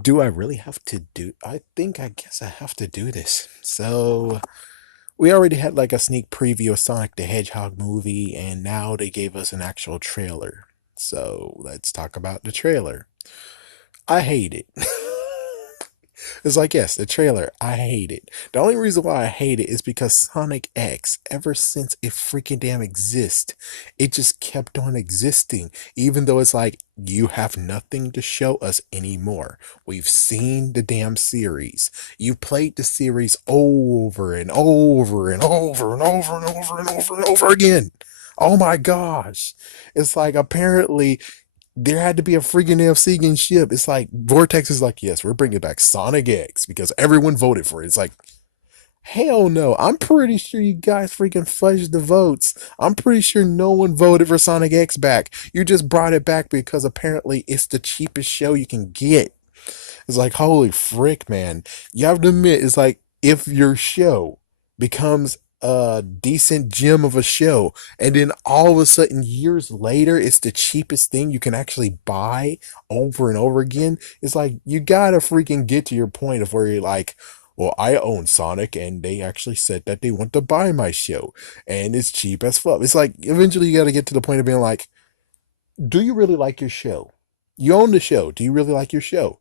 Do I really have to do? I guess I have to do this. So, we already had like a sneak preview of Sonic the Hedgehog movie, and now they gave us an actual trailer. So, let's talk about the trailer. I hate it. It's like, yes, the trailer, I hate it. The only reason why I hate it is because Sonic X, ever since it freaking damn exists, it just kept on existing. Even though it's like, you have nothing to show us anymore. We've seen the damn series. You played the series over and over and over and over and over and over and over again. Oh my gosh. It's like apparently there had to be a freaking Elsevian ship. It's like Vortex is like, yes, we're bringing back Sonic X because everyone voted for it. It's like, hell no. I'm pretty sure you guys freaking fudged the votes. I'm pretty sure no one voted for Sonic X back. You just brought it back because apparently it's the cheapest show you can get. It's like, holy frick, man. You have to admit, it's like if your show becomes a decent gem of a show, and then all of a sudden, years later, it's the cheapest thing you can actually buy over and over again. It's like, you gotta freaking get to your point of where you're like, well, I own Sonic, and they actually said that they want to buy my show, and it's cheap as fuck. It's like, eventually, you gotta get to the point of being like, do you really like your show? You own the show. Do you really like your show?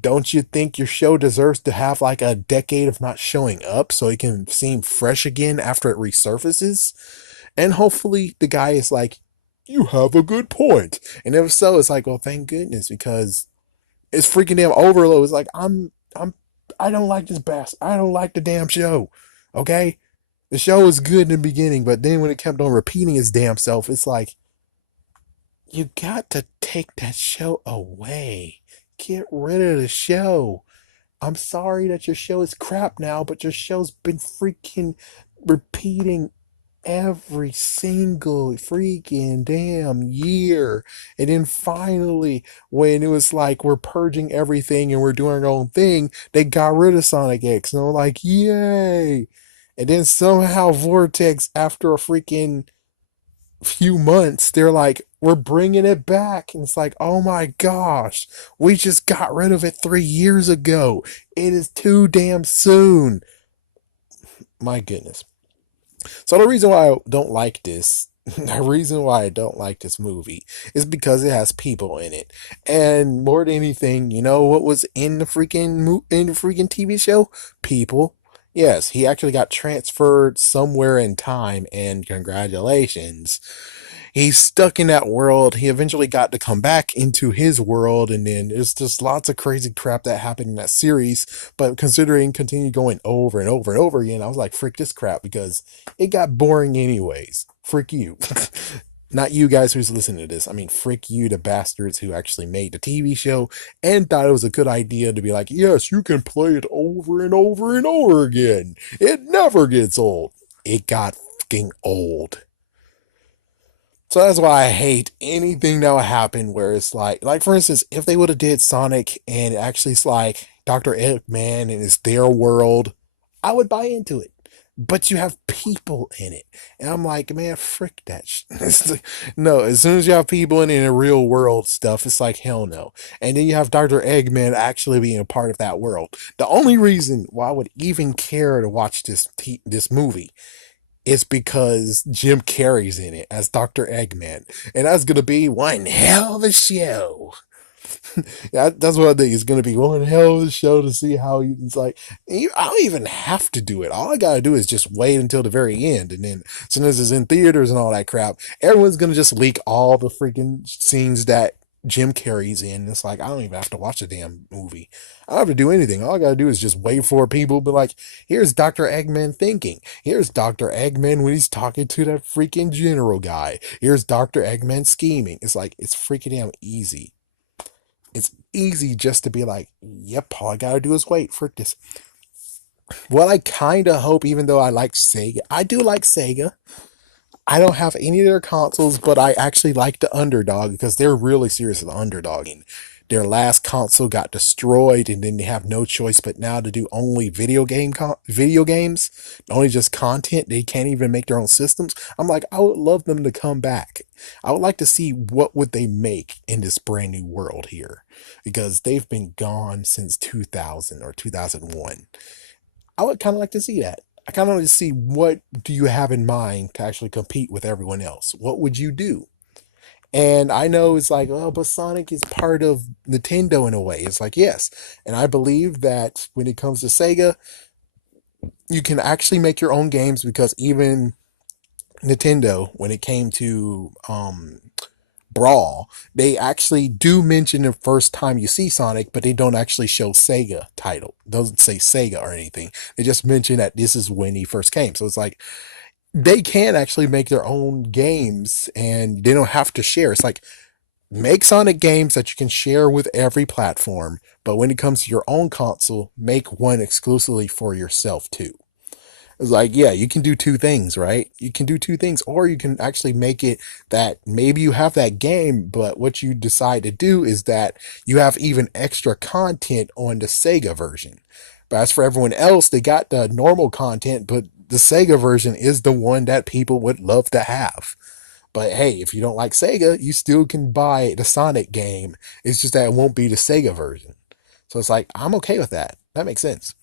Don't you think your show deserves to have like a decade of not showing up so it can seem fresh again after it resurfaces? And hopefully the guy is like, you have a good point. And if so, it's like, well, thank goodness, because it's freaking damn overload. It's like, I don't like this bastard. I don't like the damn show. Okay? The show was good in the beginning, but then when it kept on repeating its damn self, it's like, you got to take that show away. Get rid of the show. I'm sorry that your show is crap now, but your show's been freaking repeating every single freaking damn year. And then finally, when it was like we're purging everything and we're doing our own thing, they got rid of Sonic X. And I'm like, yay. And then somehow Vortex, after a freaking few months, they're like, we're bringing it back. And it's like, oh my gosh, we just got rid of it 3 years ago. It is too damn soon. My goodness. So the reason why I don't like this, the reason why I don't like this movie is because it has people in it. And more than anything, you know what was in the freaking TV show? People. Yes, he actually got transferred somewhere in time, and congratulations. He's stuck in that world. He eventually got to come back into his world, and then there's just lots of crazy crap that happened in that series. But considering continue going over and over and over again, I was like, frick this crap, because it got boring anyways. Frick you. Not you guys who's listening to this. I mean, frick you, the bastards who actually made the TV show and thought it was a good idea to be like, yes, you can play it over and over and over again. It never gets old. It got fucking old. So that's why I hate anything that would happen where it's like for instance, if they would have did Sonic and actually it's like Dr. Eggman and it's their world, I would buy into it. But you have people in it. And I'm like, man, frick that shit. No, as soon as you have people in the real world stuff, it's like, hell no. And then you have Dr. Eggman actually being a part of that world. The only reason why I would even care to watch this movie it's because Jim Carrey's in it as Dr. Eggman. And that's going to be one hell of a show. Yeah, that's what I think. It's going to be one hell of a show to see how it's like. I don't even have to do it. All I got to do is just wait until the very end. And then, as soon as it's in theaters and all that crap, everyone's going to just leak all the freaking scenes that Jim Carrey's in. It's like, I don't even have to watch the damn movie. I don't have to do anything. All I got to do is just wait for people to be like, here's Dr. Eggman thinking. Here's Dr. Eggman when he's talking to that freaking general guy. Here's Dr. Eggman scheming. It's like, it's freaking damn easy. It's easy just to be like, yep, all I gotta do is wait for this. Well, I kind of hope, even though I like Sega, I do like Sega. I don't have any of their consoles, but I actually like the Underdog because they're really serious with underdogging. their last console got destroyed, and then they have no choice but now to do only video games, only just content. They can't even make their own systems. I'm like, I would love them to come back. I would like to see what would they make in this brand new world here, because they've been gone since 2000 or 2001. I would kind of like to see that. I kind of want to see, what do you have in mind to actually compete with everyone else? What would you do? And I know it's like, oh, but Sonic is part of Nintendo in a way. It's like, yes. And I believe that when it comes to Sega, you can actually make your own games, because even Nintendo, when it came to Brawl, they actually do mention the first time you see Sonic, but they don't actually show Sega title. It doesn't say Sega or anything. They just mention that this is when he first came. So it's like, they can actually make their own games and they don't have to share. It's like, make Sonic games that you can share with every platform, but when it comes to your own console, make one exclusively for yourself too. It's like, yeah, you can do two things, right? You can do two things, or you can actually make it that maybe you have that game, but what you decide to do is that you have even extra content on the Sega version. But as for everyone else, they got the normal content, but the Sega version is the one that people would love to have. But hey, if you don't like Sega, you still can buy the Sonic game. It's just that it won't be the Sega version. So it's like, I'm okay with that. That makes sense.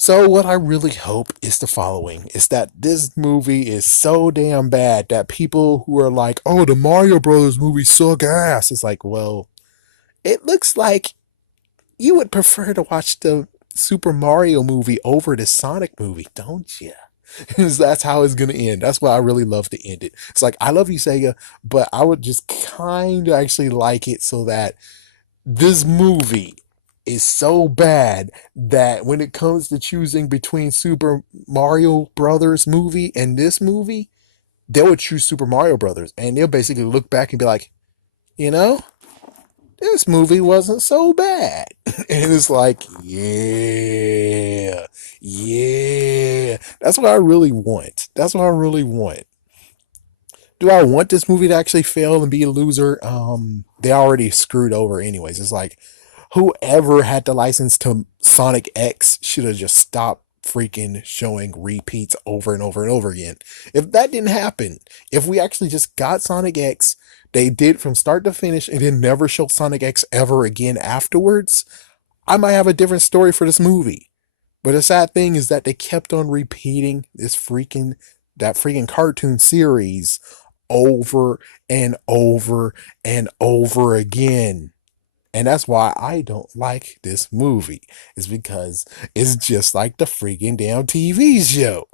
So what I really hope is the following, is that this movie is so damn bad that people who are like, oh, the Mario Brothers movie suck ass. It's like, well, it looks like you would prefer to watch the Super Mario movie over the Sonic movie, don't you? That's how it's gonna end. That's why I really love to end it. It's like, I love you, Sega, but I would just kind of actually like it so that this movie is so bad that when it comes to choosing between Super Mario Brothers movie and this movie, they would choose Super Mario Brothers, and they'll basically look back and be like, you know, this movie wasn't so bad. And it's like, yeah, yeah. That's what I really want. That's what I really want. Do I want this movie to actually fail and be a loser? They already screwed over anyways. It's like, whoever had the license to Sonic X should have just stopped freaking showing repeats over and over and over again. If that didn't happen, if we actually just got Sonic X, they did from start to finish and then never show Sonic X ever again afterwards, I might have a different story for this movie. But the sad thing is that they kept on repeating that freaking cartoon series over and over and over again. And that's why I don't like this movie. Is because it's just like the freaking damn TV show.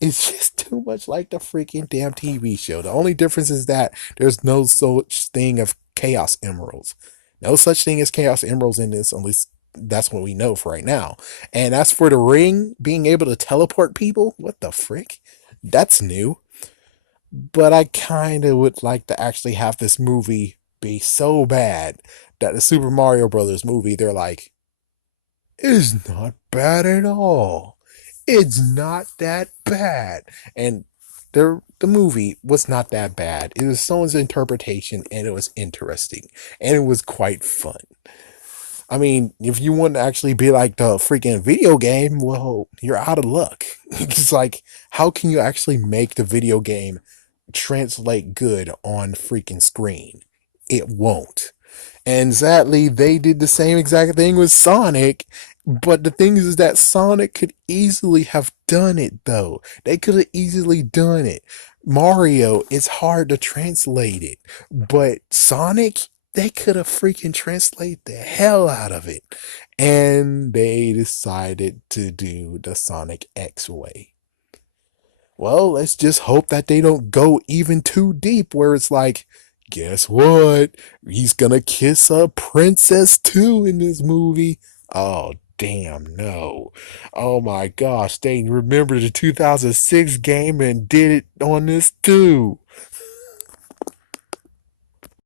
It's just too much like the freaking damn TV show. The only difference is that there's no such thing of Chaos Emeralds. No such thing as Chaos Emeralds in this, at least that's what we know for right now. And as for the ring being able to teleport people, what the frick? That's new. But I kind of would like to actually have this movie be so bad that the Super Mario Brothers movie, they're like, it's not bad at all. It's not that bad. And the movie was not that bad. It was someone's interpretation and it was interesting and it was quite fun. I mean, if you want to actually be like the freaking video game, well, you're out of luck. It's like, how can you actually make the video game translate good on freaking screen? It won't. And sadly, they did the same exact thing with Sonic. But the thing is that Sonic could easily have done it, though. They could have easily done it. Mario, it's hard to translate it. But Sonic, they could have freaking translated the hell out of it. And they decided to do the Sonic X way. Well, let's just hope that they don't go even too deep where it's like, guess what? He's gonna kiss a princess too in this movie. Oh, damn, no. Oh my gosh, they remembered the 2006 game and did it on this too.